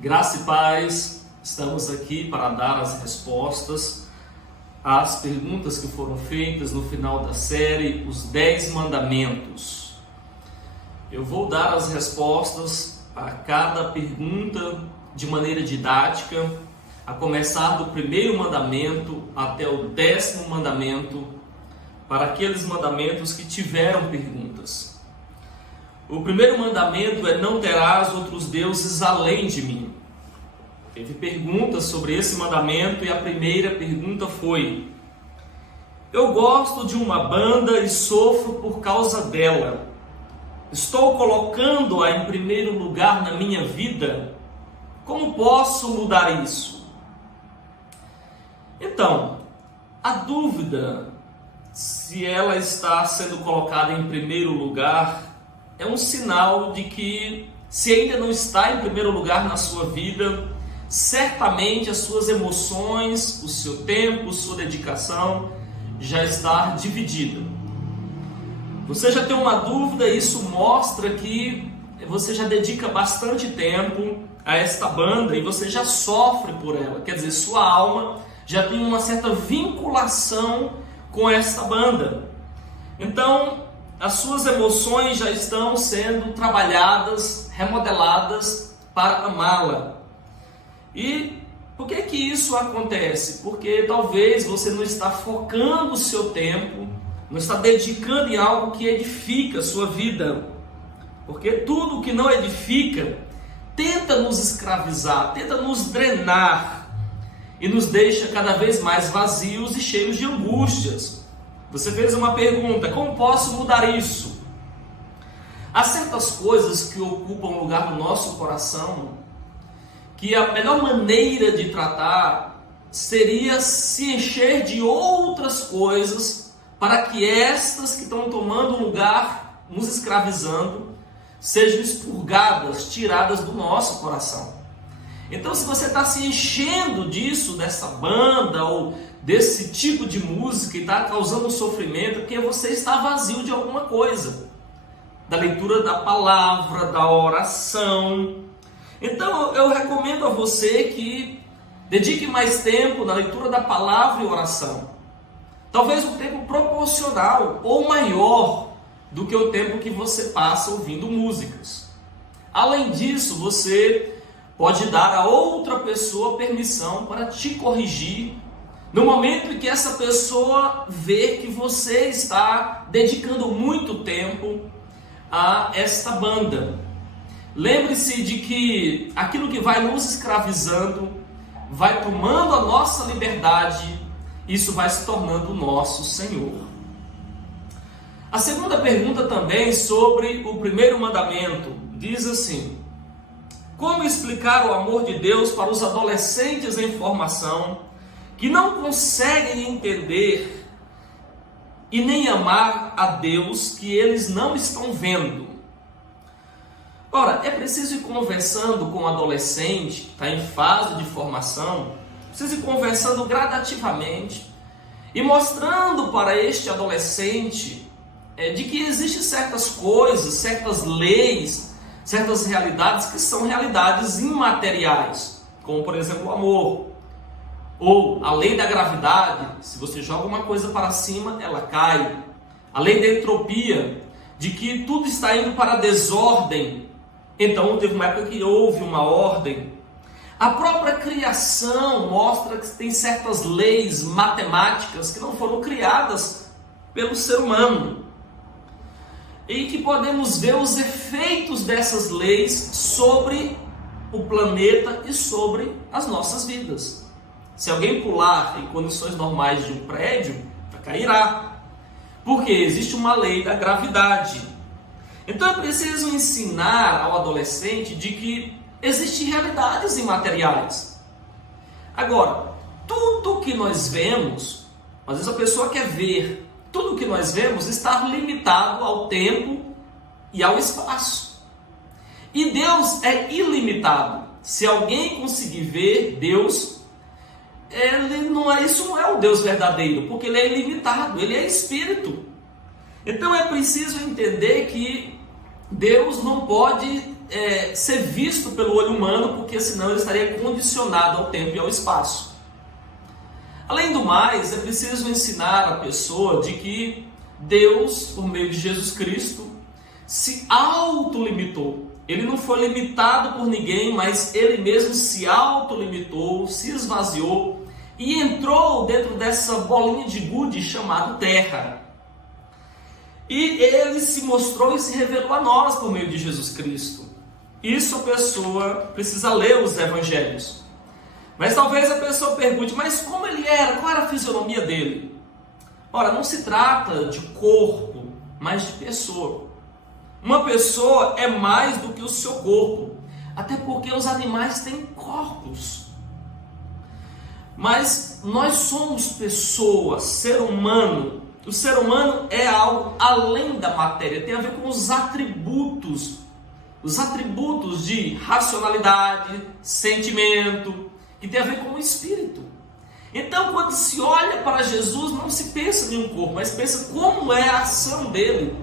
Graça e paz, estamos aqui para dar as respostas às perguntas que foram feitas no final da série, os 10 mandamentos. Eu vou dar as respostas a cada pergunta de maneira didática, a começar do primeiro mandamento até o 10º mandamento, para aqueles mandamentos que tiveram perguntas. O primeiro mandamento é: não terás outros deuses além de mim. Teve perguntas sobre esse mandamento e a primeira pergunta foi: eu gosto de uma banda e sofro por causa dela. Estou colocando-a em primeiro lugar na minha vida? Como posso mudar isso? Então, a dúvida se ela está sendo colocada em primeiro lugar é um sinal de que, se ainda não está em primeiro lugar na sua vida, certamente as suas emoções, o seu tempo, sua dedicação já está dividida. Você já tem uma dúvida, isso mostra que você já dedica bastante tempo a esta banda e você já sofre por ela. Quer dizer, sua alma já tem uma certa vinculação com esta banda. Então, as suas emoções já estão sendo trabalhadas, remodeladas para amá-la. E por que isso acontece? Porque talvez você não está focando o seu tempo, não está dedicando em algo que edifica a sua vida. Porque tudo que não edifica tenta nos escravizar, tenta nos drenar e nos deixa cada vez mais vazios e cheios de angústias. Você fez uma pergunta: como posso mudar isso? Há certas coisas que ocupam lugar no nosso coração que a melhor maneira de tratar seria se encher de outras coisas para que estas que estão tomando lugar, nos escravizando, sejam expurgadas, tiradas do nosso coração. Então, se você está se enchendo disso, dessa banda ou desse tipo de música e está causando sofrimento, é porque você está vazio de alguma coisa, da leitura da palavra, da oração. Então eu recomendo a você que dedique mais tempo na leitura da palavra e oração. Talvez um tempo proporcional ou maior do que o tempo que você passa ouvindo músicas. Além disso, você pode dar a outra pessoa permissão para te corrigir no momento em que essa pessoa vê que você está dedicando muito tempo a esta banda. Lembre-se de que aquilo que vai nos escravizando vai tomando a nossa liberdade, isso vai se tornando o nosso Senhor. A segunda pergunta também sobre o primeiro mandamento diz assim: como explicar o amor de Deus para os adolescentes em formação que não conseguem entender e nem amar a Deus que eles não estão vendo? Ora, é preciso ir conversando com o adolescente que está em fase de formação, precisa ir conversando gradativamente e mostrando para este adolescente de que existem certas coisas, certas leis, certas realidades que são realidades imateriais, como por exemplo o amor, ou a lei da gravidade: se você joga uma coisa para cima, ela cai. A lei da entropia, de que tudo está indo para a desordem, então teve uma época que houve uma ordem. A própria criação mostra que tem certas leis matemáticas que não foram criadas pelo ser humano, e que podemos ver os efeitos dessas leis sobre o planeta e sobre as nossas vidas. Se alguém pular em condições normais de um prédio, cairá, porque existe uma lei da gravidade. Então é preciso ensinar ao adolescente de que existem realidades imateriais. Agora, tudo que nós vemos, às vezes a pessoa quer ver, tudo que nós vemos está limitado ao tempo e ao espaço. E Deus é ilimitado. Se alguém conseguir ver Deus, isso não é o Deus verdadeiro, porque ele é ilimitado, ele é espírito. Então é preciso entender que Deus não pode ser visto pelo olho humano, porque senão ele estaria condicionado ao tempo e ao espaço. Além do mais, é preciso ensinar a pessoa de que Deus, por meio de Jesus Cristo, se autolimitou. Ele não foi limitado por ninguém, mas ele mesmo se autolimitou, se esvaziou e entrou dentro dessa bolinha de gude chamada Terra. E ele se mostrou e se revelou a nós por meio de Jesus Cristo. Isso a pessoa precisa ler os evangelhos. Mas talvez a pessoa pergunte, mas como ele era? Qual era a fisionomia dele? Ora, não se trata de corpo, mas de pessoa. Uma pessoa é mais do que o seu corpo, até porque os animais têm corpos. Mas nós somos pessoas, ser humano. O ser humano é algo além da matéria, tem a ver com os atributos de racionalidade, sentimento, que tem a ver com o espírito. Então, quando se olha para Jesus, não se pensa em um corpo, mas pensa como é a ação dele,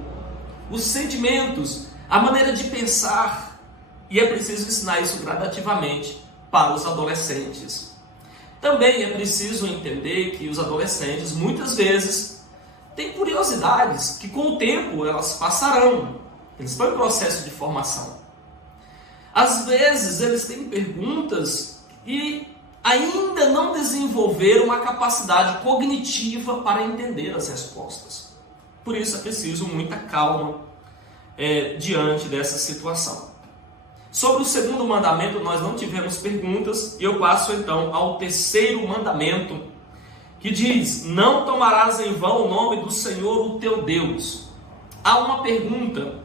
os sentimentos, a maneira de pensar. E é preciso ensinar isso gradativamente para os adolescentes. Também é preciso entender que os adolescentes, muitas vezes, têm curiosidades que com o tempo elas passarão. Eles estão em processo de formação. Às vezes eles têm perguntas e ainda não desenvolveram a capacidade cognitiva para entender as respostas. Por isso é preciso muita calma diante dessa situação. Sobre o segundo mandamento nós não tivemos perguntas e eu passo então ao terceiro mandamento, que diz: não tomarás em vão o nome do Senhor o teu Deus. Há uma pergunta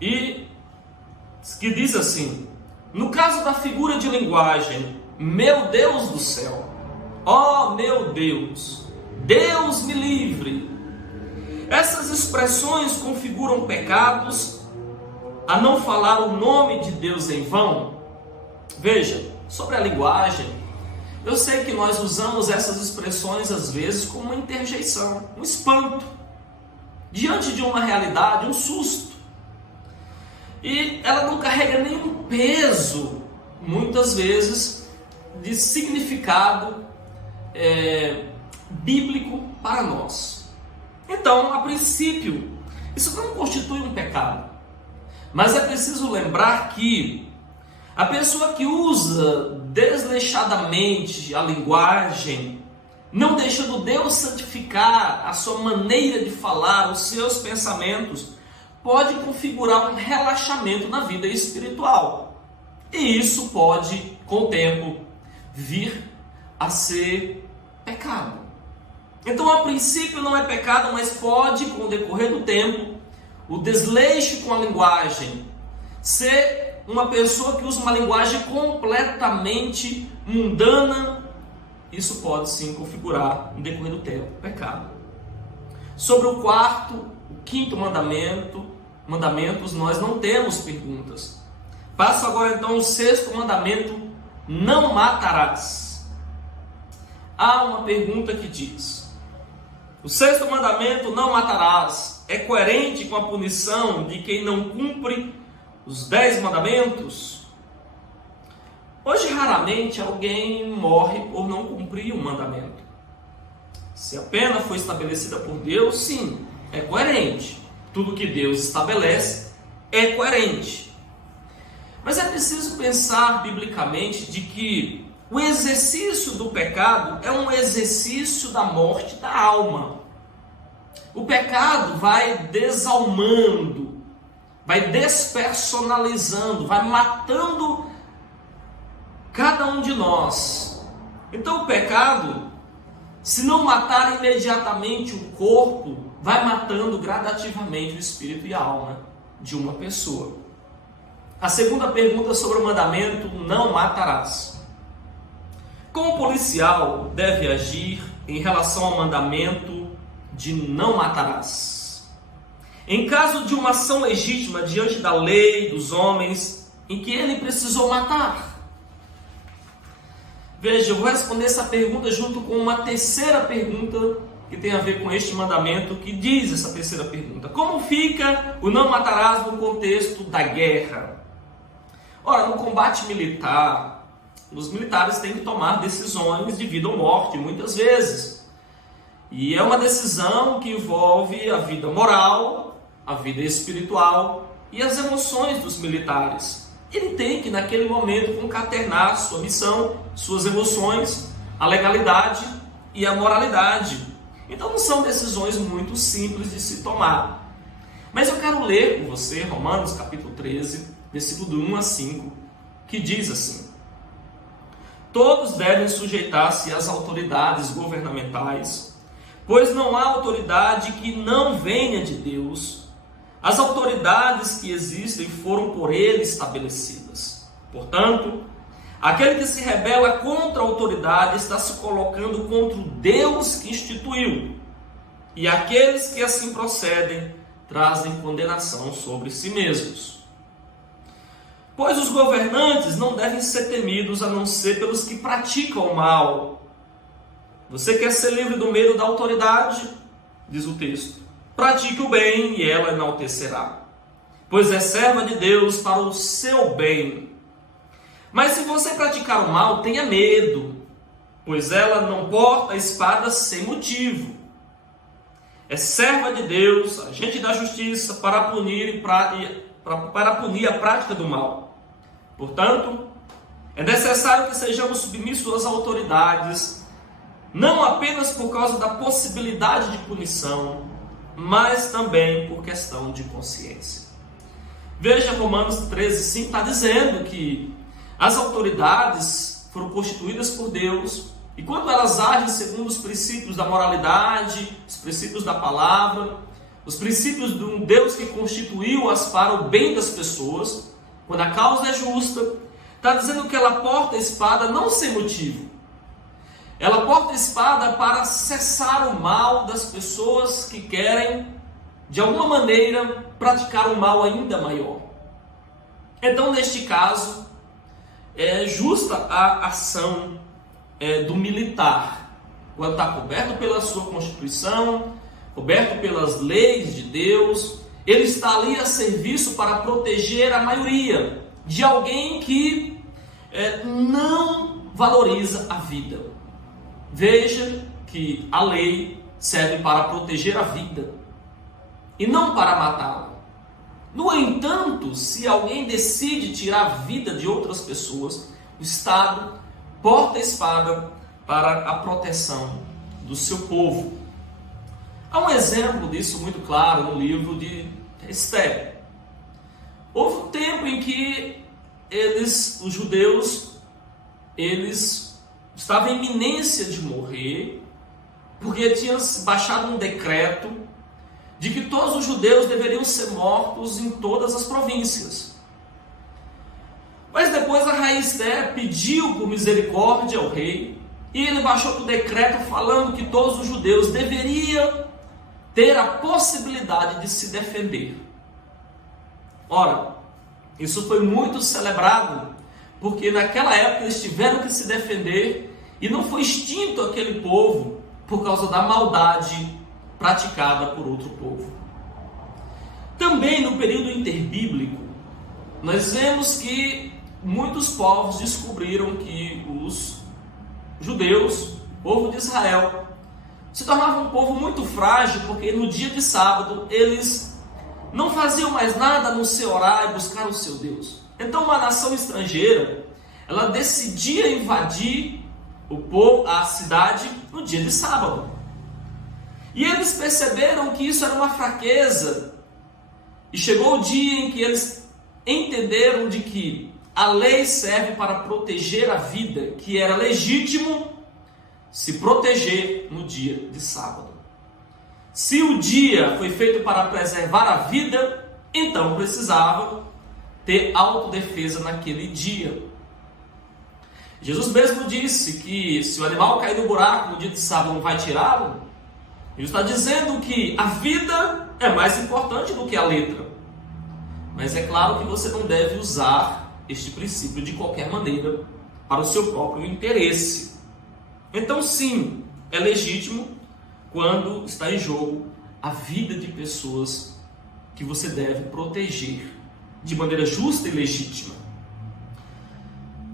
e que diz assim: no caso da figura de linguagem, meu Deus do céu, ó meu Deus, Deus me livre. Essas expressões configuram pecados a não falar o nome de Deus em vão? Veja, sobre a linguagem, eu sei que nós usamos essas expressões às vezes como uma interjeição, um espanto, diante de uma realidade, um susto. E ela não carrega nenhum peso, muitas vezes, de significado bíblico para nós. Então, a princípio, isso não constitui um pecado. Mas é preciso lembrar que a pessoa que usa desleixadamente a linguagem, não deixando Deus santificar a sua maneira de falar, os seus pensamentos, pode configurar um relaxamento na vida espiritual. E isso pode, com o tempo, vir a ser pecado. Então, a princípio não é pecado, mas pode, com o decorrer do tempo, o desleixo com a linguagem, ser uma pessoa que usa uma linguagem completamente mundana. Isso pode sim configurar, no decorrer do tempo, pecado. Sobre o quinto mandamentos, nós não temos perguntas. Passo agora então ao sexto mandamento: não matarás. Há uma pergunta que diz: o sexto mandamento, não matarás, é coerente com a punição de quem não cumpre os 10 mandamentos? Hoje raramente alguém morre por não cumprir um mandamento. Se a pena foi estabelecida por Deus, sim, é coerente. Tudo que Deus estabelece é coerente. Mas é preciso pensar biblicamente de que o exercício do pecado é um exercício da morte da alma. O pecado vai desalmando, vai despersonalizando, vai matando cada um de nós. Então o pecado, se não matar imediatamente o corpo, vai matando gradativamente o espírito e a alma de uma pessoa. A segunda pergunta sobre o mandamento: não matarás. Como o policial deve agir em relação ao mandamento de não matarás? Em caso de uma ação legítima diante da lei, dos homens, em que ele precisou matar. Veja, eu vou responder essa pergunta junto com uma terceira pergunta que tem a ver com este mandamento, que diz essa terceira pergunta: como fica o não matarás no contexto da guerra? Ora, no combate militar, os militares têm que tomar decisões de vida ou morte, muitas vezes. E é uma decisão que envolve a vida moral, a vida espiritual e as emoções dos militares. Ele tem que, naquele momento, concatenar sua missão, suas emoções, a legalidade e a moralidade. Então não são decisões muito simples de se tomar. Mas eu quero ler com você Romanos capítulo 13, versículo do 1 a 5, que diz assim: todos devem sujeitar-se às autoridades governamentais, pois não há autoridade que não venha de Deus. As autoridades que existem foram por Ele estabelecidas. Portanto, aquele que se rebela contra a autoridade está se colocando contra o Deus que instituiu. E aqueles que assim procedem trazem condenação sobre si mesmos. Pois os governantes não devem ser temidos a não ser pelos que praticam o mal. Você quer ser livre do medo da autoridade? Diz o texto. Pratique o bem e ela enaltecerá, pois é serva de Deus para o seu bem. Mas se você praticar o mal, tenha medo, pois ela não porta a espada sem motivo. É serva de Deus, agente da justiça, para punir a prática do mal. Portanto, é necessário que sejamos submissos às autoridades, não apenas por causa da possibilidade de punição, mas também por questão de consciência. Veja, Romanos 13, 5 está dizendo que as autoridades foram constituídas por Deus, e quando elas agem segundo os princípios da moralidade, os princípios da palavra, os princípios de um Deus que constituiu-as para o bem das pessoas, quando a causa é justa, está dizendo que ela porta a espada não sem motivo. Ela porta a espada para cessar o mal das pessoas que querem, de alguma maneira, praticar um mal ainda maior. Então, neste caso, é justa a ação do militar, quando está coberto pela sua Constituição, coberto pelas leis de Deus. Ele está ali a serviço para proteger a maioria de alguém que não valoriza a vida. Veja que a lei serve para proteger a vida e não para matá-la. No entanto, se alguém decide tirar a vida de outras pessoas, o Estado porta a espada para a proteção do seu povo. Há um exemplo disso muito claro no livro de Esther. Houve um tempo em que os judeus, estavam em iminência de morrer, porque tinha baixado um decreto de que todos os judeus deveriam ser mortos em todas as províncias. Mas depois a rainha Esther pediu por misericórdia ao rei, e ele baixou o decreto falando que todos os judeus deveriam ter a possibilidade de se defender. Ora, isso foi muito celebrado, porque naquela época eles tiveram que se defender e não foi extinto aquele povo por causa da maldade praticada por outro povo. Também no período interbíblico, nós vemos que muitos povos descobriram que os judeus, o povo de Israel, se tornava um povo muito frágil, porque no dia de sábado eles não faziam mais nada a não ser orar e buscar o seu Deus. Então uma nação estrangeira, ela decidia invadir a cidade no dia de sábado. E eles perceberam que isso era uma fraqueza. E chegou o dia em que eles entenderam de que a lei serve para proteger a vida, que era legítimo se proteger no dia de sábado. Se o dia foi feito para preservar a vida, então precisava ter autodefesa naquele dia. Jesus mesmo disse que se o animal cair no buraco no dia de sábado, não vai tirá-lo. Ele está dizendo que a vida é mais importante do que a letra. Mas é claro que você não deve usar este princípio de qualquer maneira para o seu próprio interesse. Então sim, é legítimo quando está em jogo a vida de pessoas que você deve proteger de maneira justa e legítima.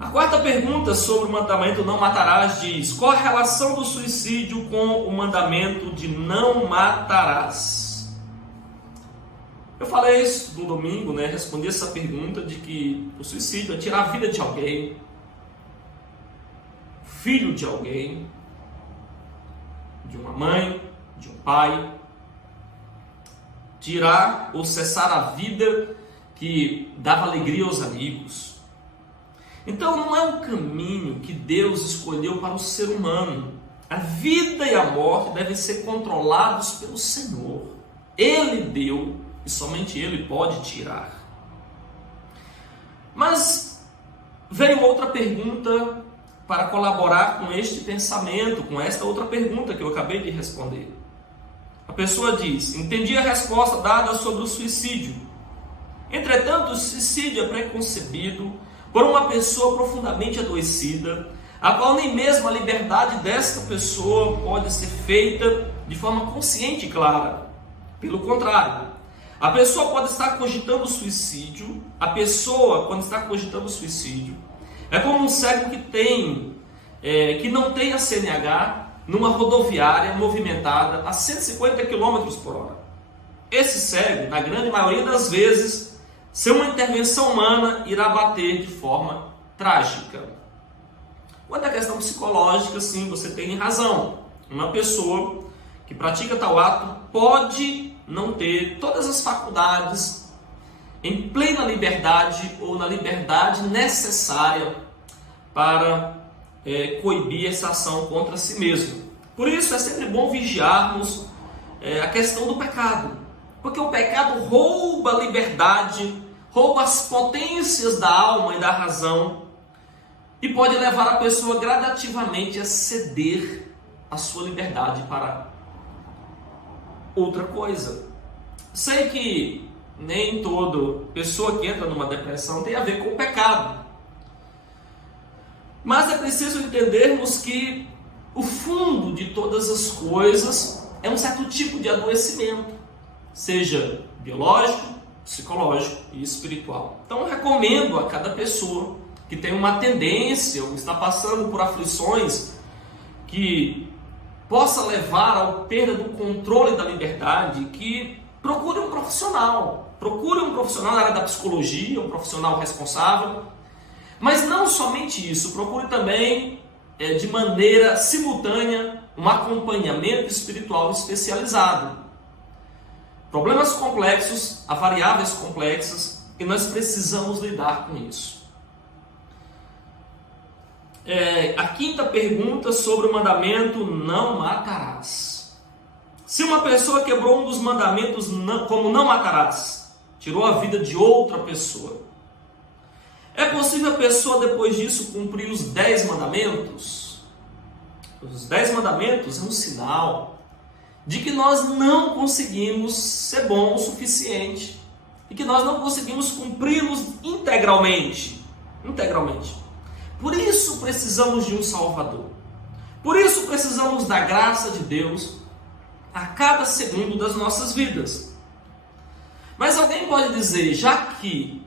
A quarta pergunta sobre o mandamento não matarás diz: qual a relação do suicídio com o mandamento de não matarás? Eu falei isso no domingo, respondi essa pergunta de que o suicídio é tirar a vida de alguém, filho de alguém, de uma mãe, de um pai, tirar ou cessar a vida que dava alegria aos amigos. Então não é um caminho que Deus escolheu para o ser humano. A vida e a morte devem ser controlados pelo Senhor. Ele deu e somente Ele pode tirar. Mas veio outra pergunta para colaborar com este pensamento, com esta outra pergunta que eu acabei de responder. A pessoa diz: entendi a resposta dada sobre o suicídio. Entretanto, o suicídio é preconcebido por uma pessoa profundamente adoecida, a qual nem mesmo a liberdade desta pessoa pode ser feita de forma consciente e clara. Pelo contrário, a pessoa pode estar cogitando suicídio. A pessoa, quando está cogitando suicídio, é como um cego que não tem a CNH numa rodoviária movimentada a 150 km por hora. Esse cego, na grande maioria das vezes, sem uma intervenção humana, irá bater de forma trágica. Quanto à questão psicológica, sim, você tem razão. Uma pessoa que pratica tal ato pode não ter todas as faculdades em plena liberdade ou na liberdade necessária para coibir essa ação contra si mesmo. Por isso é sempre bom vigiarmos a questão do pecado, porque o pecado rouba a liberdade, rouba as potências da alma e da razão e pode levar a pessoa gradativamente a ceder a sua liberdade para outra coisa. Sei que nem toda pessoa que entra numa depressão tem a ver com o pecado, mas é preciso entendermos que o fundo de todas as coisas é um certo tipo de adoecimento, seja biológico, psicológico e espiritual. Então eu recomendo a cada pessoa que tem uma tendência ou está passando por aflições que possa levar à perda do controle da liberdade, que procure um profissional na área da psicologia, um profissional responsável. Mas não somente isso, procure também de maneira simultânea um acompanhamento espiritual especializado. Problemas complexos, há variáveis complexas e nós precisamos lidar com isso. A quinta pergunta sobre o mandamento não matarás. Se uma pessoa quebrou um dos mandamentos como não matarás, tirou a vida de outra pessoa, é possível a pessoa depois disso cumprir os 10 mandamentos? Os 10 mandamentos é um sinal de que nós não conseguimos ser bons o suficiente e que nós não conseguimos cumpri-los integralmente. Por isso precisamos de um Salvador. Por isso precisamos da graça de Deus a cada segundo das nossas vidas. Mas alguém pode dizer, já que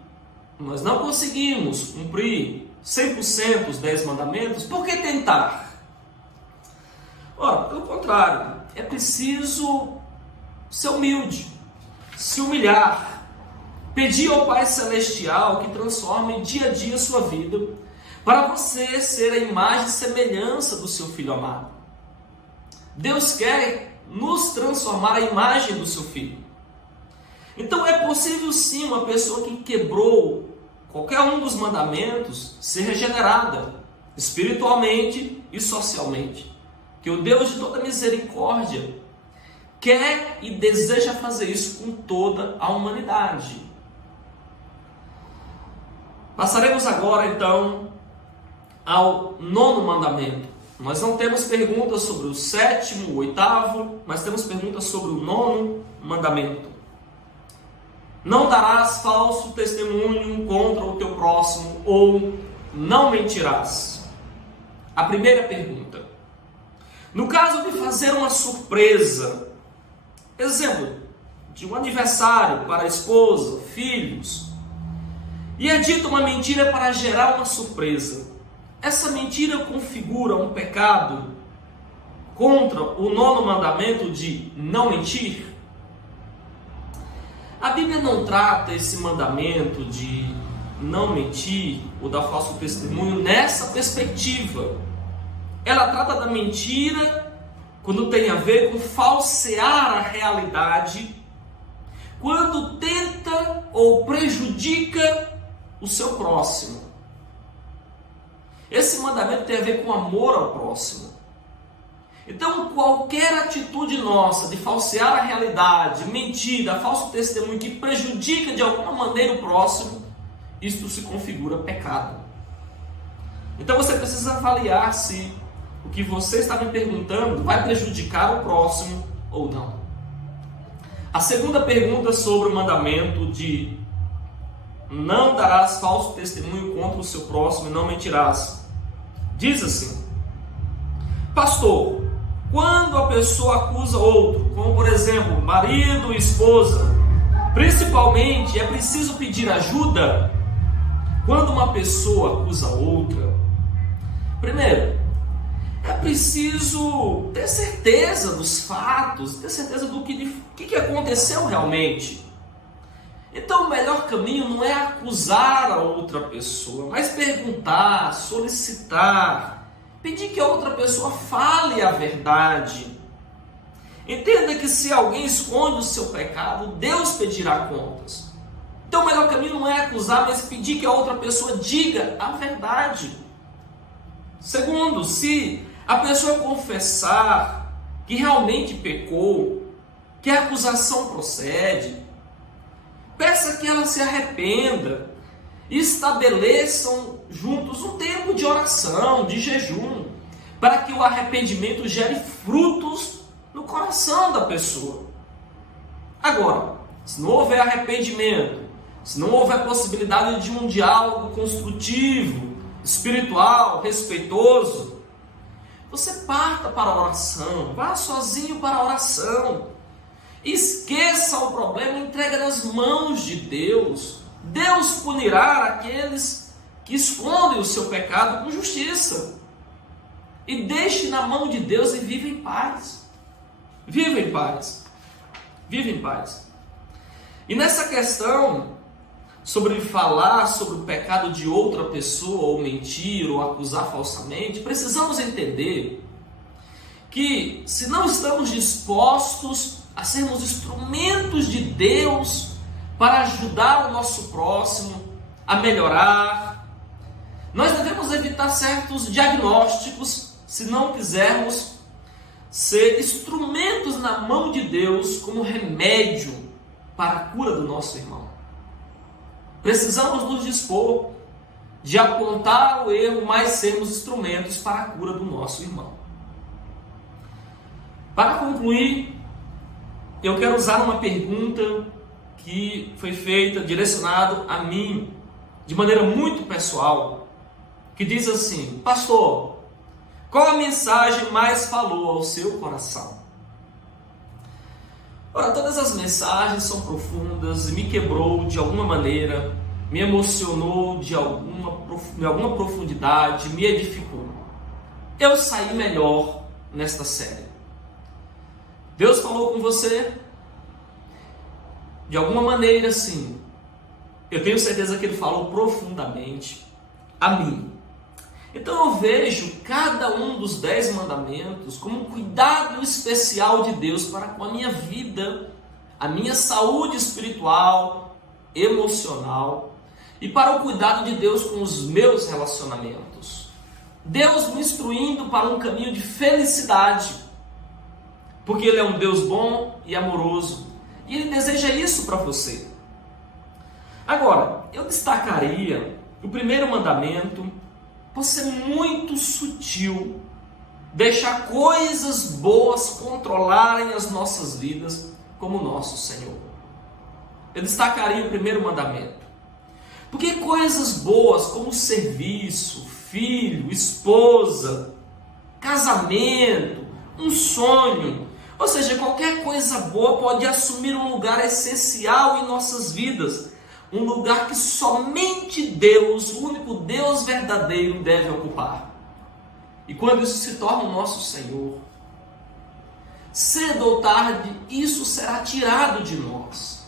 nós não conseguimos cumprir 100% os 10 mandamentos, por que tentar? Ora, pelo contrário, é preciso ser humilde, se humilhar, pedir ao Pai Celestial que transforme dia a dia a sua vida, para você ser a imagem e semelhança do seu Filho amado. Deus quer nos transformar a imagem do seu Filho. Então é possível sim uma pessoa que quebrou qualquer um dos mandamentos ser regenerada, espiritualmente e socialmente. Que o Deus de toda misericórdia quer e deseja fazer isso com toda a humanidade. Passaremos agora então ao 9º mandamento. Nós não temos perguntas sobre o 7º, o 8º, mas temos perguntas sobre o 9º mandamento. Não darás falso testemunho contra o teu próximo, ou não mentirás. A primeira pergunta. No caso de fazer uma surpresa, exemplo, de um aniversário para a esposa, filhos, E é dita uma mentira para gerar uma surpresa. Essa mentira configura um pecado contra o 9º mandamento de não mentir? A Bíblia não trata esse mandamento de não mentir ou dar falso testemunho nessa perspectiva. Ela trata da mentira quando tem a ver com falsear a realidade, quando tenta ou prejudica o seu próximo. Esse mandamento tem a ver com amor ao próximo. Então, qualquer atitude nossa de falsear a realidade, mentir, dar falso testemunho que prejudica de alguma maneira o próximo, isto se configura pecado. Então você precisa avaliar se o que você está me perguntando vai prejudicar o próximo ou não. A segunda pergunta sobre o mandamento de não darás falso testemunho contra o seu próximo e não mentirás. Diz assim: pastor, quando a pessoa acusa outro, como por exemplo, marido e esposa, principalmente é preciso pedir ajuda? Quando uma pessoa acusa outra, primeiro, é preciso ter certeza dos fatos, ter certeza do que aconteceu realmente. Então o melhor caminho não é acusar a outra pessoa, mas perguntar, solicitar, pedir que a outra pessoa fale a verdade. Entenda que se alguém esconde o seu pecado, Deus pedirá contas. Então o melhor caminho não é acusar, mas pedir que a outra pessoa diga a verdade. Segundo, se a pessoa confessar que realmente pecou, que a acusação procede, peça que ela se arrependa e estabeleçam juntos um tempo de oração, de jejum, para que o arrependimento gere frutos no coração da pessoa. Agora, se não houver arrependimento, se não houver possibilidade de um diálogo construtivo, espiritual, respeitoso, você parta para a oração, vá sozinho para a oração. Esqueça o problema, entrega nas mãos de Deus. Deus punirá aqueles que escondem o seu pecado com justiça. E deixe na mão de Deus e viva em paz. Viva em paz. Viva em paz. E nessa questão sobre falar sobre o pecado de outra pessoa, ou mentir, ou acusar falsamente, precisamos entender que se não estamos dispostos a sermos instrumentos de Deus para ajudar o nosso próximo a melhorar, nós devemos evitar certos diagnósticos se não quisermos ser instrumentos na mão de Deus como remédio para a cura do nosso irmão. Precisamos nos dispor de apontar o erro, mas sermos instrumentos para a cura do nosso irmão. Para concluir, eu quero usar uma pergunta que foi feita, direcionada a mim, de maneira muito pessoal, que diz assim: pastor, qual a mensagem mais falou ao seu coração? Ora, todas as mensagens são profundas e me quebrou de alguma maneira, me emocionou de alguma profundidade, me edificou. Eu saí melhor nesta série. Deus falou com você? De alguma maneira, sim. Eu tenho certeza que Ele falou profundamente a mim. Então eu vejo cada um dos 10 mandamentos como um cuidado especial de Deus para com a minha vida, a minha saúde espiritual, emocional e para o cuidado de Deus com os meus relacionamentos. Deus me instruindo para um caminho de felicidade, porque Ele é um Deus bom e amoroso e Ele deseja isso para você. Agora, eu destacaria o primeiro mandamento por ser muito sutil, deixar coisas boas controlarem as nossas vidas como nosso Senhor. Eu destacaria o primeiro mandamento, porque coisas boas como serviço, filho, esposa, casamento, um sonho, ou seja, qualquer coisa boa pode assumir um lugar essencial em nossas vidas, um lugar que somente Deus, o único Deus verdadeiro, deve ocupar. E quando isso se torna o nosso Senhor, cedo ou tarde, isso será tirado de nós.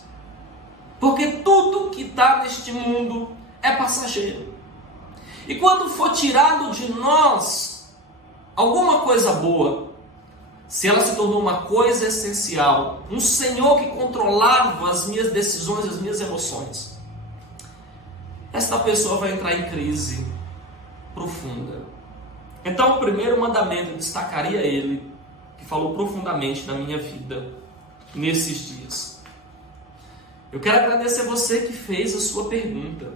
Porque tudo que está neste mundo é passageiro. E quando for tirado de nós alguma coisa boa, se ela se tornou uma coisa essencial, um Senhor que controlava as minhas decisões, as minhas emoções, esta pessoa vai entrar em crise profunda. Então, o primeiro mandamento, eu destacaria ele, que falou profundamente na minha vida nesses dias. Eu quero agradecer você que fez a sua pergunta.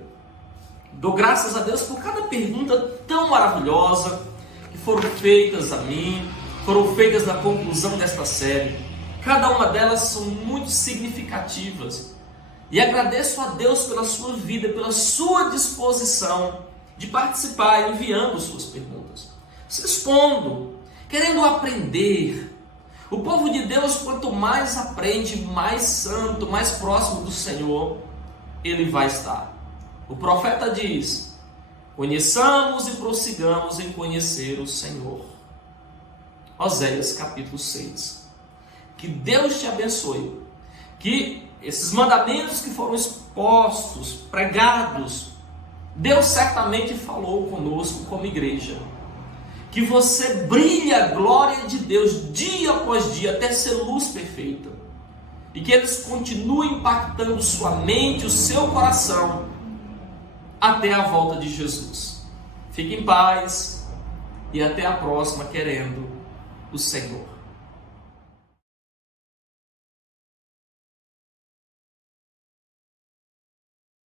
Dou graças a Deus por cada pergunta tão maravilhosa que foram feitas a mim, foram feitas na conclusão desta série. Cada uma delas são muito significativas. E agradeço a Deus pela sua vida, pela sua disposição de participar, enviando suas perguntas, se expondo, querendo aprender. O povo de Deus, quanto mais aprende, mais santo, mais próximo do Senhor, ele vai estar. O profeta diz: conheçamos e prossigamos em conhecer o Senhor. Oséias capítulo 6. Que Deus te abençoe. Que esses mandamentos que foram expostos, pregados, Deus certamente falou conosco como igreja. Que você brilhe a glória de Deus dia após dia até ser luz perfeita. E que eles continuem impactando sua mente, o seu coração, até a volta de Jesus. Fique em paz e até a próxima, querendo o Senhor.